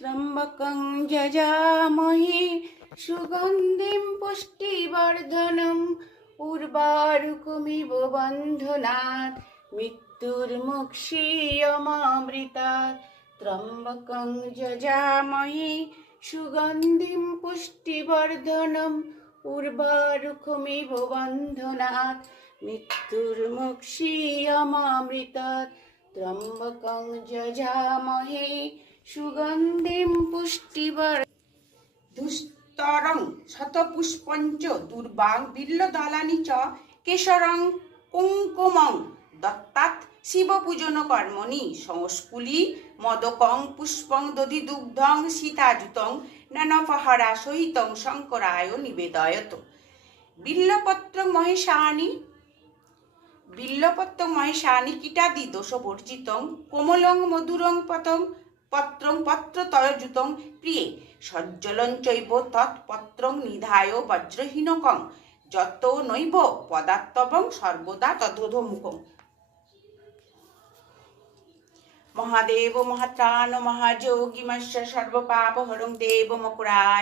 त्र्यम्बकं यजामहे सुगन्धिं पुष्टिवर्धनम् उर्वारुकमिव बन्धनात् मृत्युर्मुक्षीयमामृतात् त्र्यम्बकं यजामहे सुगन्धिं पुष्टिवर्धनम् उर्वारुकमिव बन्धनात् मृत्युर्मुक्षीयमामृतात् त्र्यम्बकं यजामहे সুগন্ধিম পুষ্টিবর দুস্তরং শতপুষ্পঞ্চ দুর্বাং বিল্লদলানি চ কেশরং কুঙ্কুমং দত্তাৎ শিবপূজন কর্মণি সংস্কুলি মদকং পুষ্পং দধি দুগ্ধং সীতাযুতং নানাপহারা সহিতং শঙ্করায় নিবেদয়ত বিল্লপত্রং মহেশানি কীটাদি দোষবর্জিতং কোমলং মধুরং পত্রং পত্রতয়যুতং প্রিয়ে সজ্জলং চৈব তৎপত্রং নিধায় বজ্রহীনকং যত নৈব পদাত্তবং সর্বদা তদোধমুখং। মহাদেব মহাত্রাণ মহাযোগীমস্য সর্বপাপহরং দেব মকুরায়